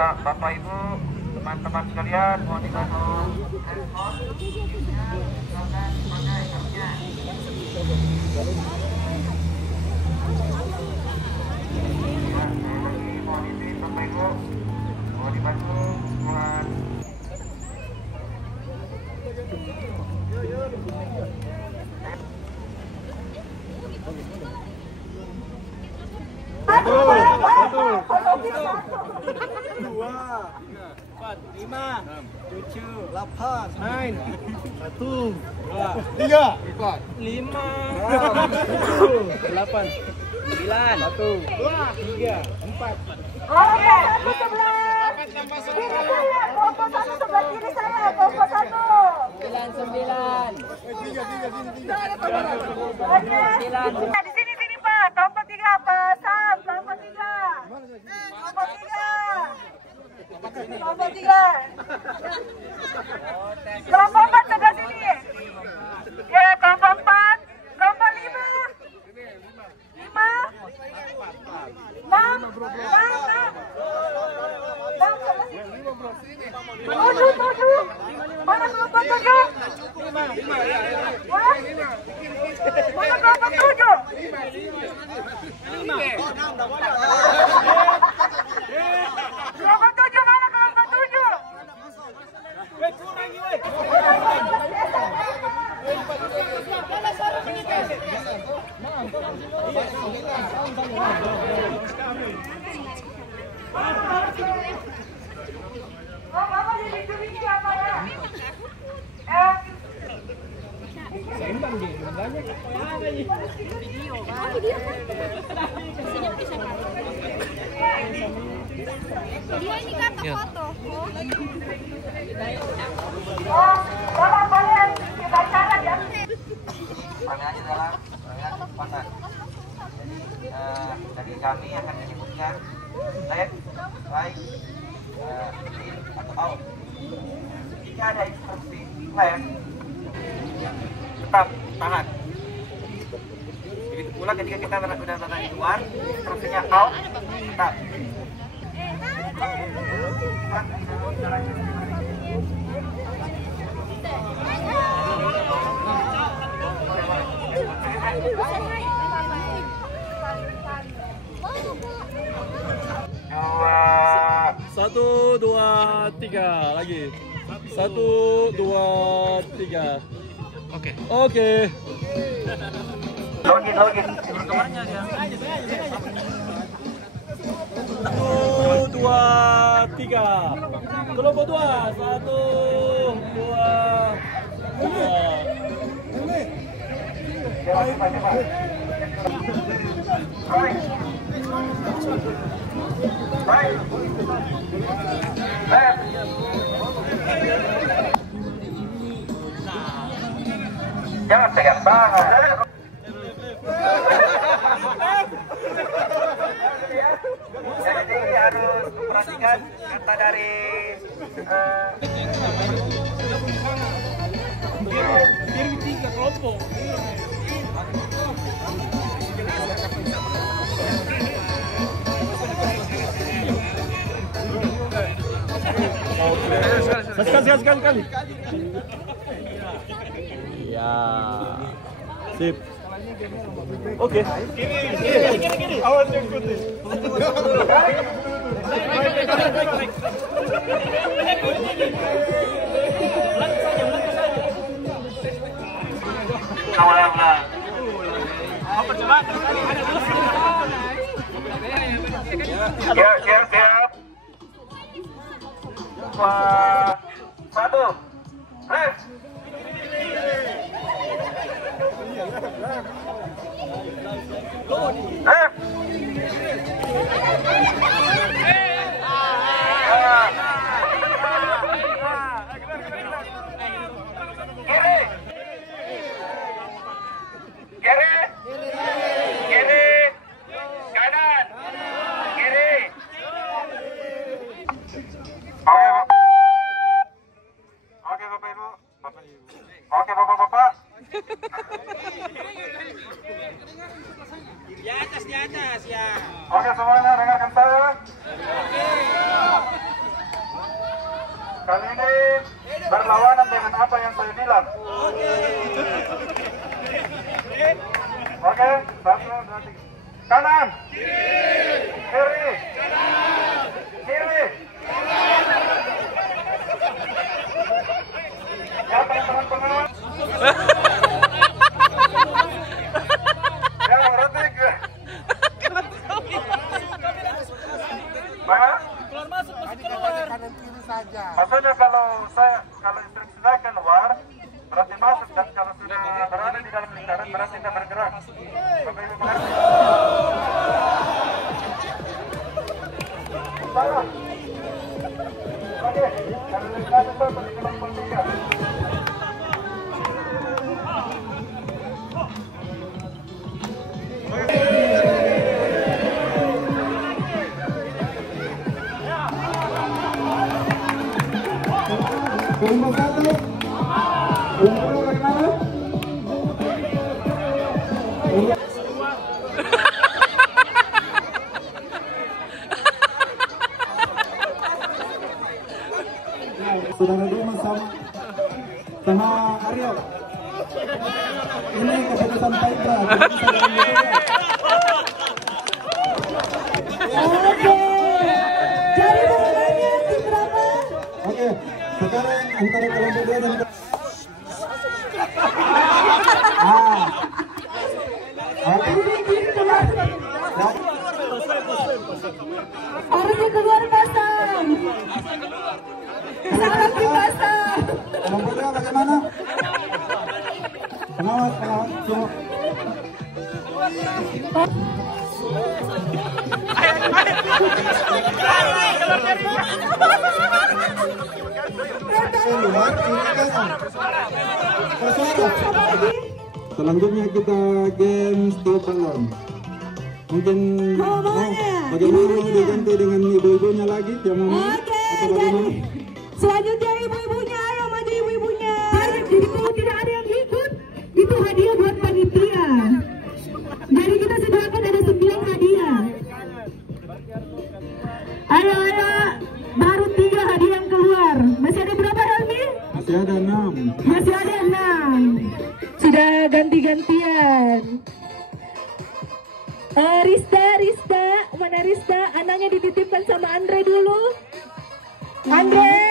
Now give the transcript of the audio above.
Ya, Bapak Ibu, teman-teman sekalian, mohon dibantu handphone. Silakan pakai jamnya. Ya, sekali lagi mohon izin Bapak Ibu, mohon dibantu buat dua, 4, 5, 7, 8, 9, 1, 2, 3, 4, 5, 8, 9, 1, 2, 3, 4. Oke, satu sebelah. Kelompok satu sebelah kiri saya, kelompok satu. 9. Oke. Di sini Pak, kelompok tiga Pak Sam, kelompok tiga. Kelompok tiga. Kelompok tiga. Kelompok 4 sebelah sini. Ya, kelompok 4. Kelompok 5. 7. Mana kelompok 7? Mana kelompok 7? Kelompok 7 mana kelompok 7? Oh, Bapak jadi curiga apa ya? Seimbang dia, banyak video. Dia ini kan foto. Oh, Bapak boleh kita cara ya? pertanyaannya adalah pasar. Jadi kami akan menyebutkan left, right, in atau out. Jika ada instruksi left, tetap tahan. Begitu pula ketika kita berada di luar, instruksinya out, tetap. Satu, dua, tiga lagi. 1, 2, 3. Oke. Login. 1, 2, 3. Kelompok 2. 1, 2, 3. Jangan pegang tangan. Jadi harus perhatikan kata dari kirim 3 kelompok. Sekali. Ya. Sip. Oke. Kiri. Awas ikuti. Siap. 1. Left. Left. Kiri. Kanan. Kiri. Oke, Bapak Ibu. Oke, Bapak-bapak. Di atas ya. Oke, semuanya dengarkan saya. kali ini berlawanan dengan apa yang saya bilang. Oke, 1, 2, 3. Kanan. Kiri. Kiri. Ya, teman-teman pengawas. Ya, berarti maksudnya kalau instruksi saya keluar berarti masuk, dan kalau sudah berada di dalam lingkaran berarti tidak bergerak. Bapak Ibu mengerti? Salah. Oke, kalau lingkaran itu di kelompok 3. Kelompok 1, kelompok 2 bagaimana? Saudara Duma sama Aryo. Ini keputusan Paitra. Oke. Cari bola-bolanya tim berapa? Oke, sekarang antara kelompok 2 dan Harusnya keluar pasang. Sangat dipasang. kelompok 2 bagaimana? Pengawas semua. Selanjutnya kita game stop balon. Mungkin bagaimana mau diganti dengan ibu-ibunya lagi yang mau? Oke, Atau bagaimana? selanjutnya ibu-ibunya, ayo maju ibu-ibunya. Jadi kalau tidak ada yang ikut, itu hadiah buat panitia. Jadi kita sediakan ada 9 hadiah. Ayo, baru 3 hadiah yang keluar. Masih ada berapa, Helmi? Masih ada 6. Masih ada 6. Sudah ganti-gantian. Rista, mana Rista? Anaknya dititipkan sama Andre dulu. Andre.